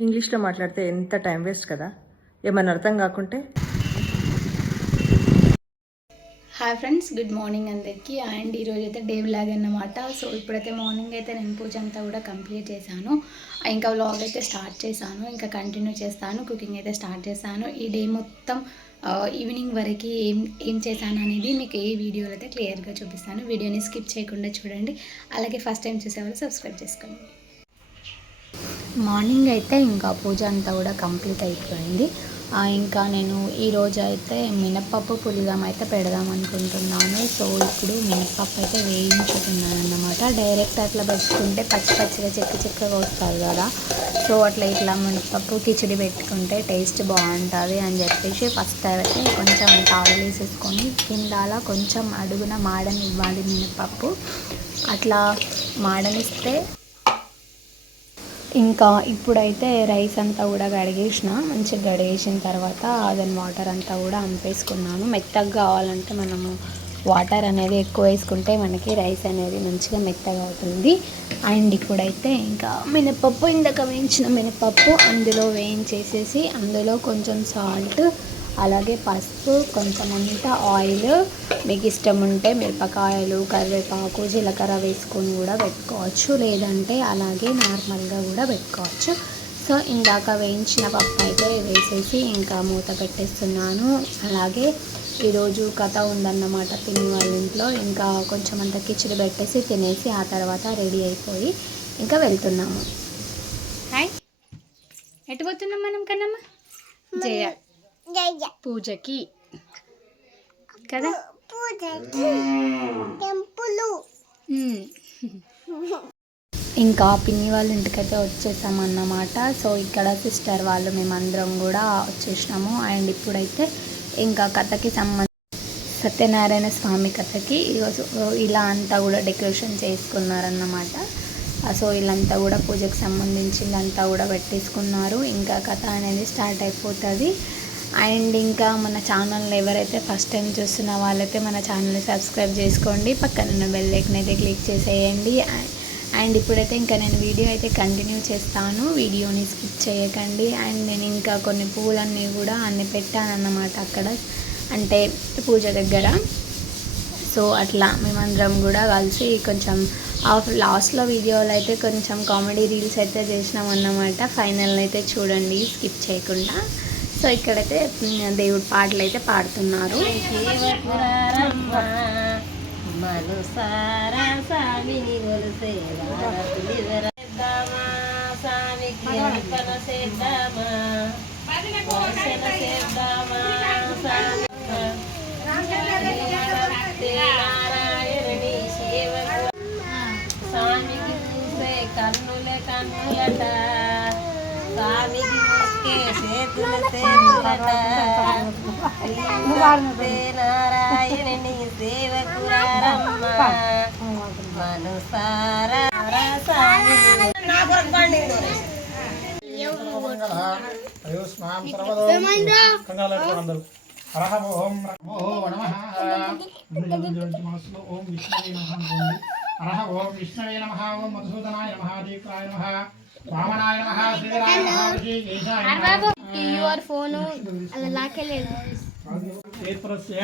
ఇంగ్లీష్లో మాట్లాడితే ఎంత టైం వేస్ట్ కదా? ఏమన్నా అర్థం కాకుంటే? హాయ్ ఫ్రెండ్స్ గుడ్ మార్నింగ్ అందరికీ. అండ్ ఈరోజు అయితే డే వ్లాగ్ అన్నమాట. సో ఇప్పుడైతే మార్నింగ్ అయితే నేను పూజ అంతా కూడా కంప్లీట్ చేశాను. ఇంకా వ్లాగ్ అయితే స్టార్ట్ చేశాను. ఇంకా కంటిన్యూ చేస్తాను. కుకింగ్ అయితే స్టార్ట్ చేశాను. ఈ డే మొత్తం ఈవినింగ్ వరకు ఏం ఏం చేశాను అనేది మీకు ఏ వీడియోలో అయితే క్లియర్గా చూపిస్తాను. వీడియోని స్కిప్ చేయకుండా చూడండి. అలాగే ఫస్ట్ టైం చూసేవాళ్ళు సబ్స్క్రైబ్ చేసుకోండి. మార్నింగ్ అయితే ఇంకా పూజ అంతా కూడా కంప్లీట్ అయిపోయింది. ఇంకా నేను ఈరోజు అయితే మినప్పప్పు పులిదాం అయితే పెడదాం అనుకుంటున్నాను సో ఇప్పుడు మినప్పప్పు అయితే వేయించుకున్నాను అన్నమాట డైరెక్ట్ అట్లా పెట్టుకుంటే పచ్చి పచ్చిగా చెక్క చెక్కగా వస్తారు కదా. సో అట్లా ఇట్లా మినప్పప్పు కిచిడి పెట్టుకుంటే టేస్ట్ బాగుంటుంది అని చెప్పేసి ఫస్ట్ అయితే కొంచెం ఆయిల్ వేసేసుకొని కింద అలా కొంచెం అడుగున మాడనివ్వాలి మినప్పప్పు అట్లా మాడనిస్తే ఇంకా ఇప్పుడైతే రైస్ అంతా కూడా గడిగేసిన మంచిగా గడిగేసిన తర్వాత దాని వాటర్ అంతా కూడా అంపేసుకున్నాను. మెత్తగా కావాలంటే మనము వాటర్ అనేది ఎక్కువ వేసుకుంటే మనకి రైస్ అనేది మంచిగా మెత్తగా అవుతుంది. అండ్ ఇప్పుడైతే ఇంకా మినపప్పు ఇందాక వేయించిన మినపప్పు అందులో వేయించేసేసి అందులో కొంచెం సాల్ట్ అలాగే పసుపు కొంచెం అంతా ఆయిల్ మీకు ఇష్టం ఉంటే మిరపకాయలు కరివేపాకు జీలకర్ర వేసుకొని కూడా పెట్టుకోవచ్చు. లేదంటే అలాగే నార్మల్గా కూడా పెట్టుకోవచ్చు. సో ఇందాక వేయించిన పప్పు అయితే వేసేసి ఇంకా మూత పెట్టేస్తున్నాను. అలాగే ఈరోజు కథ ఉందన్నమాట తిని వాళ్ళ ఇంట్లో. ఇంకా కొంచెం అంత కిచిడి పెట్టేసి తినేసి ఆ తర్వాత రెడీ అయిపోయి ఇంకా వెళ్తున్నాము. హాయ్. ఎటు పోతున్నాం మనం కన్నమ్మ? జయ పూజకి. కదా. ఇంకా పిన్ని వాళ్ళ ఇంటికైతే వచ్చేసామన్నమాట. సో ఇక్కడ సిస్టర్ వాళ్ళు మేమందరం కూడా వచ్చేసినాము. అండ్ ఇప్పుడైతే ఇంకా కథకి సంబంధించి సత్యనారాయణ స్వామి కథకి ఇలా అంతా కూడా డెకరేషన్ చేసుకున్నారన్నమాట. సో వీళ్ళంతా కూడా పూజకు సంబంధించి ఇల్లంతా కూడా పెట్టేసుకున్నారు. ఇంకా కథ అనేది స్టార్ట్ అయిపోతుంది. అండ్ ఇంకా మన ఛానల్ని ఎవరైతే ఫస్ట్ టైం చూస్తున్న వాళ్ళైతే మన ఛానల్ని సబ్స్క్రైబ్ చేసుకోండి. పక్కన ఉన్న బెల్ ఐకన్ అయితే క్లిక్ చేసేయండి. అండ్- ఇప్పుడైతే ఇంకా నేను వీడియో అయితే కంటిన్యూ చేస్తాను. వీడియోని స్కిప్ చేయకండి. అండ్ నేను ఇంకా కొన్ని పూలన్నీ కూడా అన్ని పెట్టాను అన్నమాట అక్కడ. అంటే పూజ దగ్గర. సో అట్లా మేమందరం కూడా కలిసి కొంచెం ఆఫ్ లాస్ట్లో వీడియోలో అయితే కొంచెం కామెడీ రీల్స్ అయితే చేసినాం అన్నమాట ఫైనల్ అయితే చూడండి. స్కిప్ చేయకుండా. సో ఇక్కడైతే ఉమ్, దేవుడి పాటలు అయితే పాడుతున్నారు సేద్దామా నారాయణుని సేవకురారమ్మ మనసారా మనసులో ఓం విష్ణువే నమః హరహ ఓం విష్ణువే నమః ఓం మధుసూదనాయ నమః దీపాయ నమః వామనాయ నమః శ్రీరాయ నమః యువర్ ఫోను అలా లాకెళ్ళలేదు క్షేత్రస్య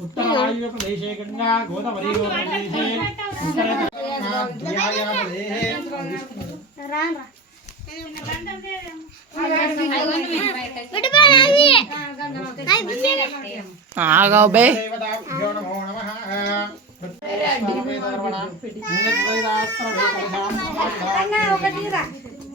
ఉత్తరాయ ప్రదేశే గంగా గోదావరి ప్రదేశే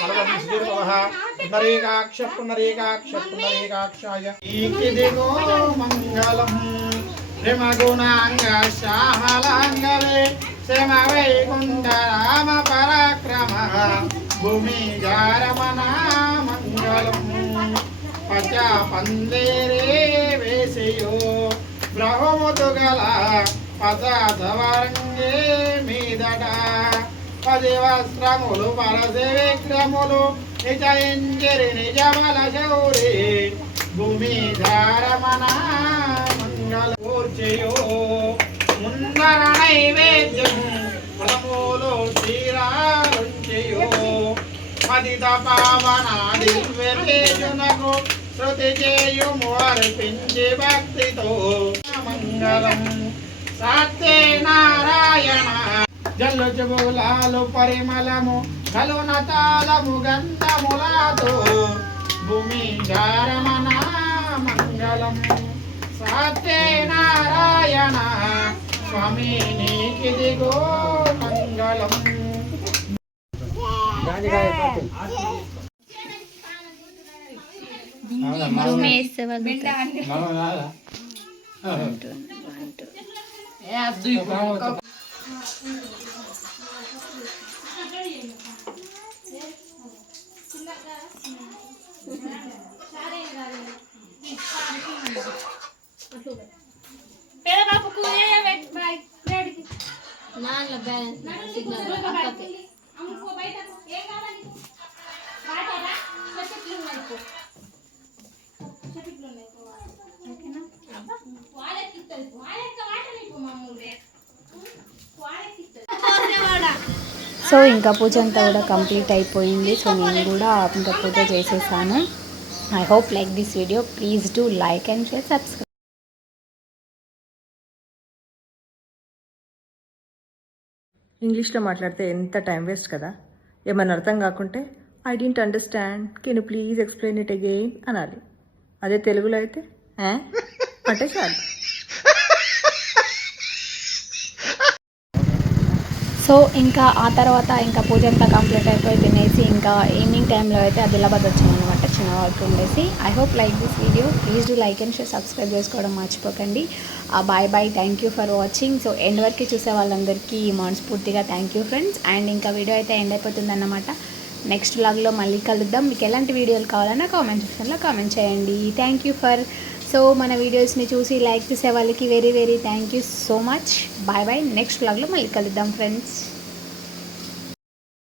పునరేకాక్ష పునరేకాక్ష పునరేకాక్షాయ పుండరీకాక్ష పుండరీకాక్షాయ ఈకిదిగో మంగళం. శ్రీమగుణాంగ శామలాంగవే శ్రీమ వైకుంఠ రామ పరాక్రమ భూమి జారమనా మంగళం పచ పందేరే వేసయో. బ్రహ్మముతు గల పదవరంగే మీదట. పది పరసేవేక్రములు నిజయంజరి విగ్రములు నిజమల శౌరి భూమి ధారమణ మంగళ కూర్చయో ముందర నైవేద్యం ఫలములు శ్రీరాలుంచయో పతిత పావన దివ్యతేజునకు శృతి చేయుము అర్పించి భక్తితో మంగళం. సత్యే నారాయణ జల్లు చెబులాలు పరిమళము కలున తాళము గంధములాతో భూమి జారమణ మంగళం. సత్యే నారాయణ స్వామి నీకిదిగో మంగళం. నాన్న బ్యాలెన్స్ సిగ్నల్ అక్కకి. సో ఇంకా పూజ అంతా కూడా కంప్లీట్ అయిపోయింది. సో నేను కూడా ఇంకా పూజ చేసేసాను. I hope like this video please do like and share subscribe ఇంగ్లీష్లో మాట్లాడితే ఎంత టైం వేస్ట్ కదా? ఏమైనా అర్థం కాకుంటే I didn't understand. Can please explain it again అనాలి. అదే తెలుగులో అయితే అంటే చాలు. సో ఇంకా ఆ తర్వాత ఇంకా పూజ అంతా కంప్లీట్ అయిపోయి తినేసి ఇంకా ఈవినింగ్ టైంలో అయితే ఆదిలాబాద్ వచ్చాను నచ్చిన వరకు ఉండేసి I hope like this video please do like and share subscribe చేసుకోవడం మర్చిపోకండి. Bye bye thank you for watching so end వరకు చూసే వాళ్ళందరికీ మనస్ఫూర్తిగా థ్యాంక్ యూ ఫ్రెండ్స్ అండ్ ఇంకా వీడియో అయితే ఎండ్ అయిపోతుంది అన్నమాట నెక్స్ట్ వ్లాగ్లో మళ్ళీ కలుద్దాం. మీకు ఎలాంటి వీడియోలు కావాలన్నా కామెంట్ సెక్షన్లో కామెంట్ చేయండి. థ్యాంక్ యూ ఫర్ సో మన వీడియోస్ని చూసి లైక్ చేసే వాళ్ళకి very very thank you so much bye bye next వ్లాగ్లో మళ్ళీ కలుద్దాం ఫ్రెండ్స్